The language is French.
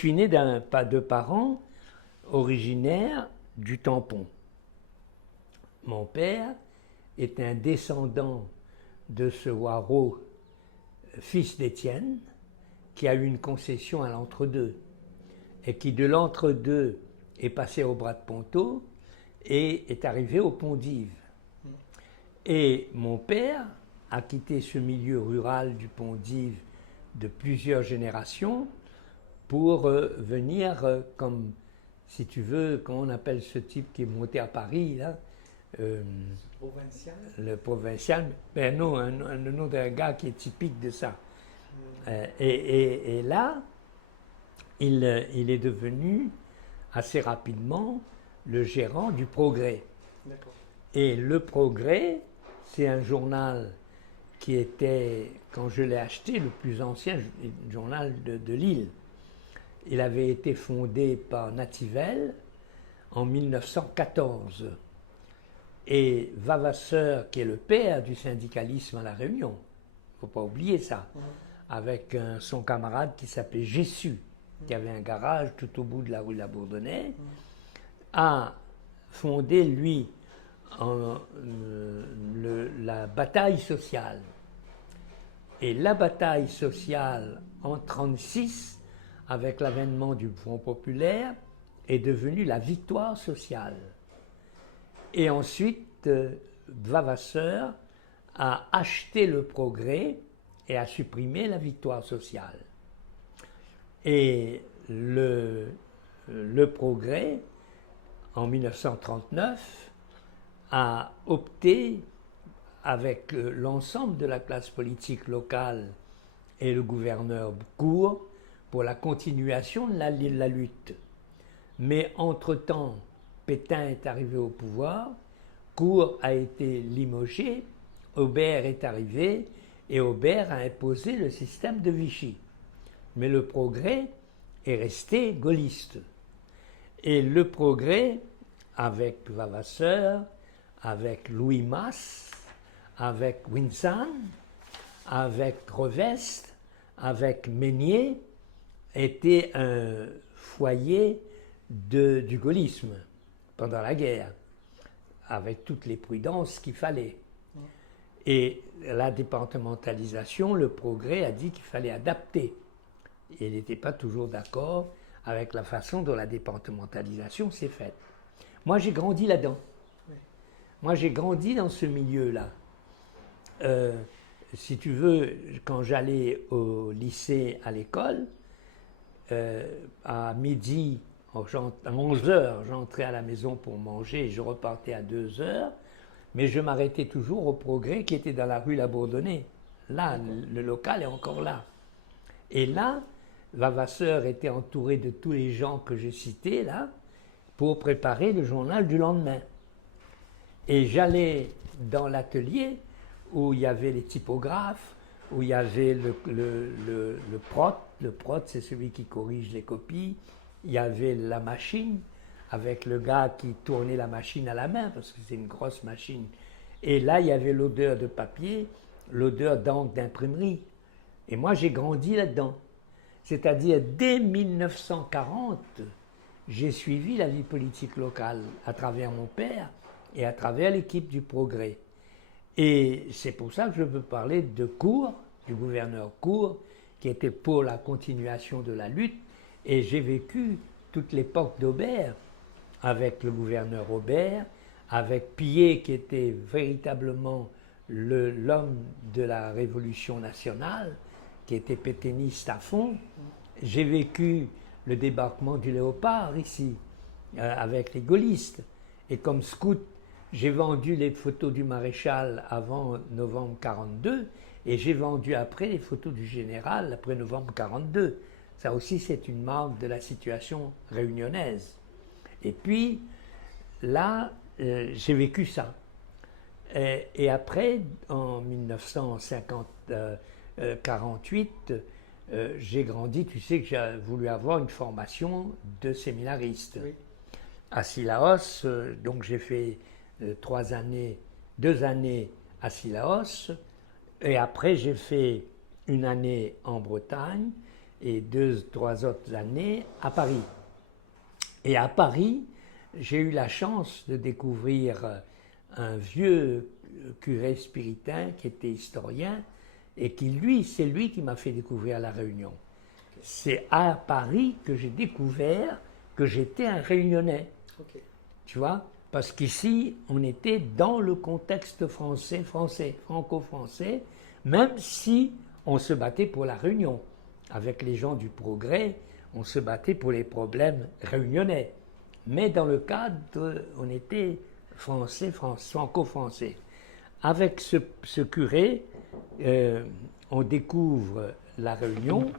suis né de parents originaires du Tampon. Mon père est un descendant de ce Waro, fils d'Étienne, qui a eu une concession à l'entre-deux, et qui de l'entre-deux est passé au Bras de Ponto et est arrivé au Pont d'Yves. Et mon père a quitté ce milieu rural du Pont d'Yves de plusieurs générations pour venir comme, si tu veux, comment on appelle ce type qui est monté à Paris, là, Provincial. le provincial, ben non, le nom d'un gars qui est typique de ça. Et là, il est devenu assez rapidement le gérant du Progrès. D'accord. Et le Progrès, c'est un journal qui était, quand je l'ai acheté, le plus ancien journal de l'île. Il avait été fondé par Nativelle en 1914. Et Vavasseur, qui est le père du syndicalisme à La Réunion, il ne faut pas oublier ça, avec son camarade qui s'appelait Jessu, qui avait un garage tout au bout de la rue Labourdonnais, a fondé, lui, la bataille sociale. Et la bataille sociale en 1936, avec l'avènement du Front populaire, est devenue la victoire sociale. Et ensuite, Vavasseur a acheté le Progrès et a supprimé la victoire sociale. Et le Progrès, en 1939, a opté, avec l'ensemble de la classe politique locale et le gouverneur Cour, pour la continuation de la lutte. Mais entre-temps, Pétain est arrivé au pouvoir, Cour a été limogé, Aubert est arrivé et Aubert a imposé le système de Vichy. Mais le Progrès est resté gaulliste. Et le Progrès, avec Vavasseur, avec Louis Masse, avec Winsan, avec Revest, avec Meunier, était un foyer du gaullisme pendant la guerre, avec toutes les prudences qu'il fallait. Et la départementalisation, le Progrès a dit qu'il fallait adapter. Et il n'était pas toujours d'accord avec la façon dont la départementalisation s'est faite. Moi, j'ai grandi là-dedans. Moi, j'ai grandi dans ce milieu-là. Si tu veux, quand j'allais au lycée, à l'école, à midi, à 11h, j'entrais à la maison pour manger et je repartais à 2h, mais je m'arrêtais toujours au Progrès qui était dans la rue Labourdonnais. Là, le local est encore là. Et là, Vavasseur était entouré de tous les gens que j'ai cités là, pour préparer le journal du lendemain. Et j'allais dans l'atelier où il y avait les typographes, où il y avait le prot. Le prot, c'est celui qui corrige les copies. Il y avait la machine, avec le gars qui tournait la machine à la main, parce que c'est une grosse machine. Et là, il y avait l'odeur de papier, l'odeur d'encre d'imprimerie. Et moi, j'ai grandi là-dedans. C'est-à-dire, dès 1940, j'ai suivi la vie politique locale à travers mon père et à travers l'équipe du Progrès. Et c'est pour ça que je veux parler de Cour, du gouverneur Cour, qui était pour la continuation de la lutte. Et j'ai vécu toute l'époque d'Aubert, avec le gouverneur Aubert, avec Pillet, qui était véritablement l'homme de la Révolution nationale, qui était pétainiste à fond. J'ai vécu le débarquement du Léopard ici, avec les gaullistes. Et comme scout, j'ai vendu les photos du maréchal avant novembre 42 et j'ai vendu après les photos du général après novembre 42. Ça aussi, c'est une marque de la situation réunionnaise. Et puis, là, j'ai vécu ça. Et après, en 1948, j'ai grandi. Tu sais que j'ai voulu avoir une formation de séminariste. Oui. À Sillaos, donc j'ai fait 2 années à Sillaos, et après j'ai fait une année en Bretagne, et 2-3 autres années à Paris. Et à Paris, j'ai eu la chance de découvrir un vieux curé spiritain qui était historien et c'est lui qui m'a fait découvrir la Réunion. C'est à Paris que j'ai découvert que j'étais un Réunionnais. Ok. Tu vois? Parce qu'ici, on était dans le contexte franco-français, même si on se battait pour la Réunion. Avec les gens du progrès, on se battait pour les problèmes réunionnais. Mais dans le cadre, on était franco-français. Avec ce curé, on découvre la Réunion.